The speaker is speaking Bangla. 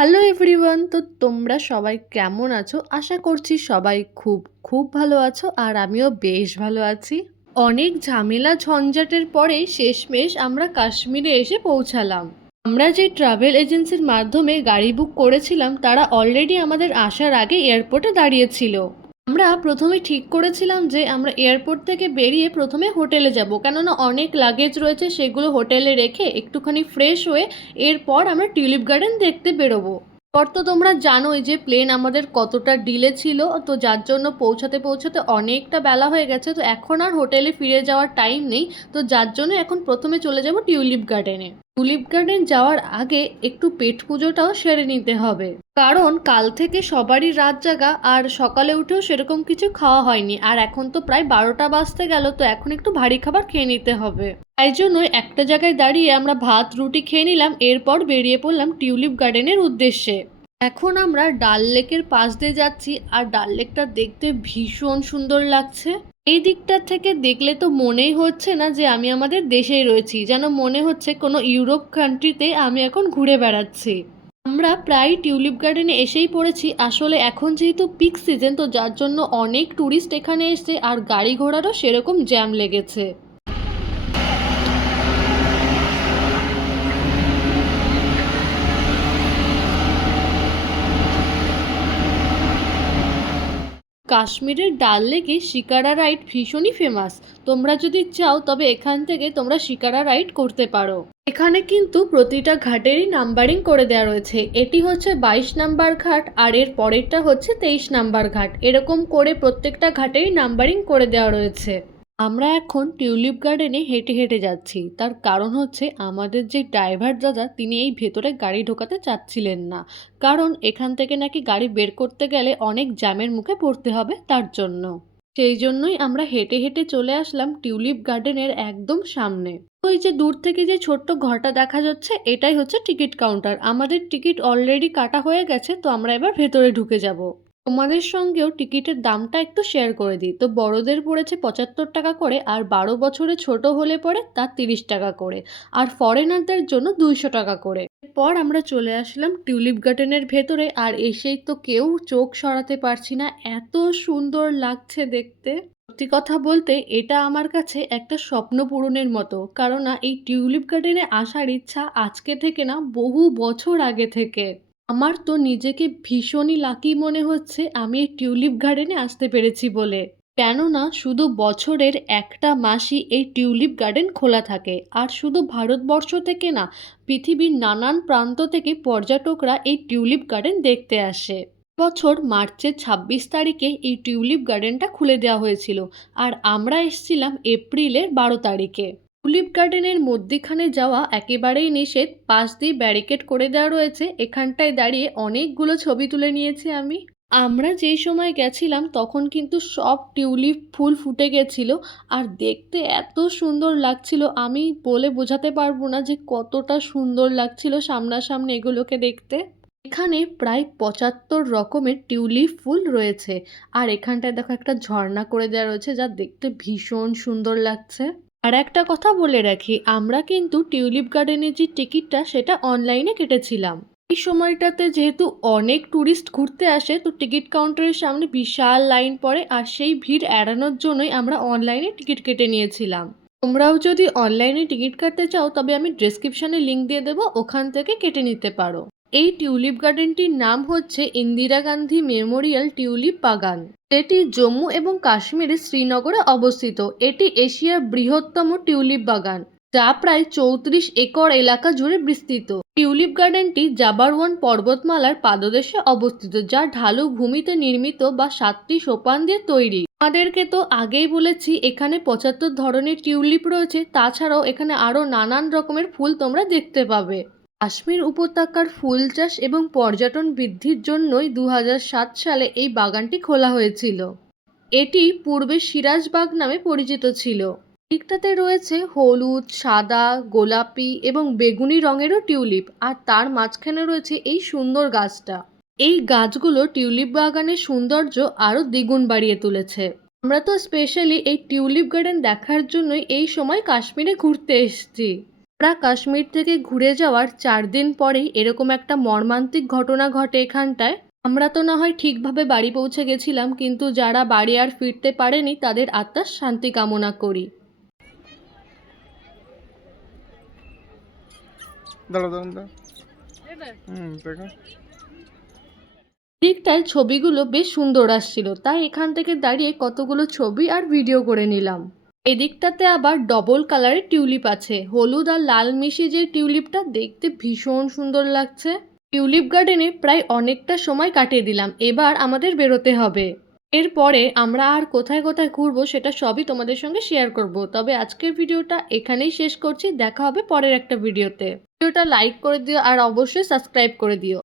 হ্যালো এভরিওয়ান তো তোমরা সবাই কেমন আছো? আশা করছি সবাই খুব খুব ভালো আছো আর আমিও বেশ ভালো আছি। অনেক ঝামেলা ঝঞ্ঝাটের পরে শেষমেশ আমরা কাশ্মীরে এসে পৌঁছালাম। আমরা যে ট্রাভেল এজেন্সির মাধ্যমে গাড়ি বুক করেছিলাম, তারা অলরেডি আমাদের আসার আগে এয়ারপোর্টে দাঁড়িয়েছিল আমরা প্রথমে ঠিক করেছিলাম যে আমরা এয়ারপোর্ট থেকে বেরিয়ে প্রথমে হোটেলে যাব। কেননা অনেক লাগেজ রয়েছে, সেগুলো হোটেলে রেখে একটুখানি ফ্রেশ হয়ে এরপর আমরা টিউলিপ গার্ডেন দেখতে বেরোবো। পর তো তোমরা জানোই যে প্লেন আমাদের কতটা ডিলে ছিল, তো যার জন্য পৌঁছাতে পৌঁছাতে অনেকটা বেলা হয়ে গেছে, তো এখন আর হোটেলে ফিরে যাওয়ার টাইম নেই, তো যার জন্য এখন প্রথমে চলে যাব টিউলিপ গার্ডেনে টিউলিপ গার্ডেন যাওয়ার আগে একটু পেট পুজোটাও সেরে নিতে হবে। কারণ কাল থেকে সবারই রাত জাগা আর সকালে উঠেও সেরকম কিছু খাওয়া হয়নি। আর এখন তো প্রায় বারোটা বাজতে গেল, তো এখন একটু ভারী খাবার খেয়ে নিতে হবে। তাই জন্যই একটা জায়গায় দাঁড়িয়ে আমরা ভাত, রুটি খেয়ে নিলাম, এরপর বেরিয়ে পড়লাম টিউলিপ গার্ডেনের উদ্দেশ্যে। এখন আমরা ডাল লেকের পাশ দিয়ে যাচ্ছি, আর ডাল লেকটা দেখতে ভীষণ সুন্দর লাগছে। এই দিকটা থেকে দেখলে তো মনেই হচ্ছে না যে আমি আমাদের দেশেই রয়েছি, যেন মনে হচ্ছে কোনো ইউরোপ কান্ট্রিতে আমি এখন ঘুরে বেড়াচ্ছি। আমরা প্রায় টিউলিপ গার্ডেনে এসেই পড়েছি, আসলে এখন যেহেতু পিক সিজন তো যার জন্য অনেক ট্যুরিস্ট এখানে এসছে আর গাড়ি ঘোড়ারও সেরকম জ্যাম লেগেছে। কাশ্মীরের ডাল লেকে শিকারা রাইড ভীষণই ফেমাস তোমরা যদি চাও, তবে এখান থেকে তোমরা শিকারা রাইড করতে পারো। এখানে কিন্তু প্রতিটা ঘাটেরই নাম্বারিং করে দেওয়া রয়েছে। এটি হচ্ছে বাইশ নাম্বার ঘাট, আর এর পরেরটা হচ্ছে তেইশ নাম্বার ঘাট। এরকম করে প্রত্যেকটা ঘাটেরই নাম্বারিং করে দেওয়া রয়েছে। আমরা এখন টিউলিপ গার্ডেনে হেঁটে হেঁটে যাচ্ছি। তার কারণ হচ্ছে আমাদের যে ড্রাইভার দাদা, তিনি এই ভেতরে গাড়ি ঢোকাতে চাচ্ছিলেন না। কারণ এখান থেকে নাকি গাড়ি বের করতে গেলে অনেক জ্যামের মুখে পড়তে হবে তার জন্য। সেই জন্যই আমরা হেঁটে হেঁটে চলে আসলাম টিউলিপ গার্ডেনের একদম সামনে। ওই যে দূর থেকে যে ছোট্ট ঘরটা দেখা যাচ্ছে, এটাই হচ্ছে টিকিট কাউন্টার। আমাদের টিকিট অলরেডি কাটা হয়ে গেছে, তো আমরা এবার ভেতরে ঢুকে যাব। তোমাদের সঙ্গেও টিকিটের দামটা একটু শেয়ার করে দিই। তো বড়দের পড়েছে পঁচাত্তর টাকা করে আর বারো বছরে ছোট হলে পরে তার তিরিশ টাকা করে। আর ফরেনারদের জন্য দুইশো টাকা করে। এরপর আমরা চলে আসলাম টিউলিপ গার্ডেনের ভেতরে আর এসেই তো কেউ চোখ সরাতে পারছি না। এত সুন্দর লাগছে দেখতে। সত্যি কথা বলতে এটা আমার কাছে একটা স্বপ্ন পূরণের মতো। কারণ এই টিউলিপ গার্ডেনে আসার ইচ্ছা আজকে থেকে না বহু বছর আগে থেকে। আমার তো নিজেকে ভীষণই লাকি মনে হচ্ছে আমি এই টিউলিপ গার্ডেনে আসতে পেরেছি বলে। কেননা শুধু বছরের একটা মাসই এই টিউলিপ গার্ডেন খোলা থাকে। আর শুধু ভারতবর্ষ থেকে না, পৃথিবীর নানান প্রান্ত থেকে পর্যটকরা এই টিউলিপ গার্ডেন দেখতে আসে। বছর মার্চের ছাব্বিশ তারিখে এই টিউলিপ গার্ডেনটা খুলে দেওয়া হয়েছিল। আর আমরা এসেছিলাম এপ্রিলের বারো তারিখে। টুলিপ গার্ডেনের মধ্যিখানে যাওয়া একেবারেই নিষেধ। পাশ দিয়ে ব্যারিকেড করে দেওয়া রয়েছে। এখানটায় দাঁড়িয়ে অনেকগুলো ছবি তুলে নিয়েছি আমি। আমরা যেই সময় গেছিলাম তখন কিন্তু সব টিউলিপ ফুল ফুটে গেছিল। আর দেখতে এত সুন্দর লাগছিল, আমি বলে বোঝাতে পারব না যে কতটা সুন্দর লাগছিল সামনাসামনি এগুলোকে দেখতে। এখানে প্রায় পঁচাত্তর রকমের টিউলিপ ফুল রয়েছে। আর এখানটায় দেখো একটা ঝর্ণা করে দেওয়া রয়েছে, যা দেখতে ভীষণ সুন্দর লাগছে। আর একটা কথা বলে রাখি, আমরা কিন্তু টিউলিপ গার্ডেনের যে টিকিটটা সেটা অনলাইনে কেটেছিলাম। এই সময়টাতে যেহেতু অনেক ট্যুরিস্ট ঘুরতে আসে, তো টিকিট কাউন্টারের সামনে বিশাল লাইন পড়ে আর সেই ভিড় এড়ানোর জন্যই আমরা অনলাইনে টিকিট কেটে নিয়েছিলাম। তোমরাও যদি অনলাইনে টিকিট কাটতে চাও, তবে আমি ডেসক্রিপশানে লিঙ্ক দিয়ে দেবো, ওখান থেকে কেটে নিতে পারো। এই টিউলিপ গার্ডেনটির নাম হচ্ছে ইন্দিরা গান্ধী মেমোরিয়াল টিউলিপ বাগান। এটি জম্মু এবং কাশ্মীরের শ্রীনগরে অবস্থিত। এটি এশিয়ার বৃহত্তম টিউলিপ বাগান, যা প্রায় চৌত্রিশ একর এলাকা জুড়ে বিস্তৃত। টিউলিপ গার্ডেনটি জাবারওয়ান পর্বতমালার পাদদেশে অবস্থিত, যা ঢালু ভূমিতে নির্মিত বা সাতটি সোপান দিয়ে তৈরি। আমাদেরকে তো আগেই বলেছি, এখানে পঁচাত্তর ধরনের টিউলিপ রয়েছে। তাছাড়াও এখানে আরও নানান রকমের ফুল তোমরা দেখতে পাবে। কাশ্মীর উপত্যকার ফুল চাষ এবং পর্যটন বৃদ্ধির জন্যই দু হাজার সাত সালে এই বাগানটি খোলা হয়েছিল। এটি পূর্বে সিরাজবাগ নামে পরিচিত ছিল। দিকটাতে রয়েছে হলুদ, সাদা, গোলাপি এবং বেগুনি রঙেরও টিউলিপ আর তার মাঝখানে রয়েছে এই সুন্দর গাছটা। এই গাছগুলো টিউলিপ বাগানের সৌন্দর্য আরও দ্বিগুণ বাড়িয়ে তুলেছে। আমরা তো স্পেশালি এই টিউলিপ গার্ডেন দেখার জন্যই এই সময় কাশ্মীরে ঘুরতে এসেছি। আমরা কাশ্মীর থেকে ঘুরে যাওয়ার চার দিন পরেই এরকম একটা মর্মান্তিক ঘটনা ঘটে এখানটায়। আমরা তো না হয় ঠিকভাবে বাড়ি পৌঁছে গেছিলাম কিন্তু যারা বাড়ি আর ফিরতে পারেনি তাদের আত্মার শান্তি কামনা করি। দিকটায় ছবিগুলো বেশ সুন্দর আসছিল তাই এখান থেকে দাঁড়িয়ে কতগুলো ছবি আর ভিডিও করে নিলাম। এদিকটাতে আবার ডবল কালারের টিউলিপ আছে। হলুদ আর লাল মিশিয়ে যে টিউলিপটা দেখতে ভীষণ সুন্দর লাগছে। টিউলিপ গার্ডেনে প্রায় অনেকটা সময় কাটিয়ে দিলাম। এবার আমাদের বেরোতে হবে। এরপরে আমরা আর কোথায় কোথায় ঘুরবো সেটা সবই তোমাদের সঙ্গে শেয়ার করব। তবে আজকের ভিডিওটা এখানেই শেষ করছি। দেখা হবে পরের একটা ভিডিওতে ভিডিওটা লাইক করে দিও আর অবশ্যই সাবস্ক্রাইব করে দিও।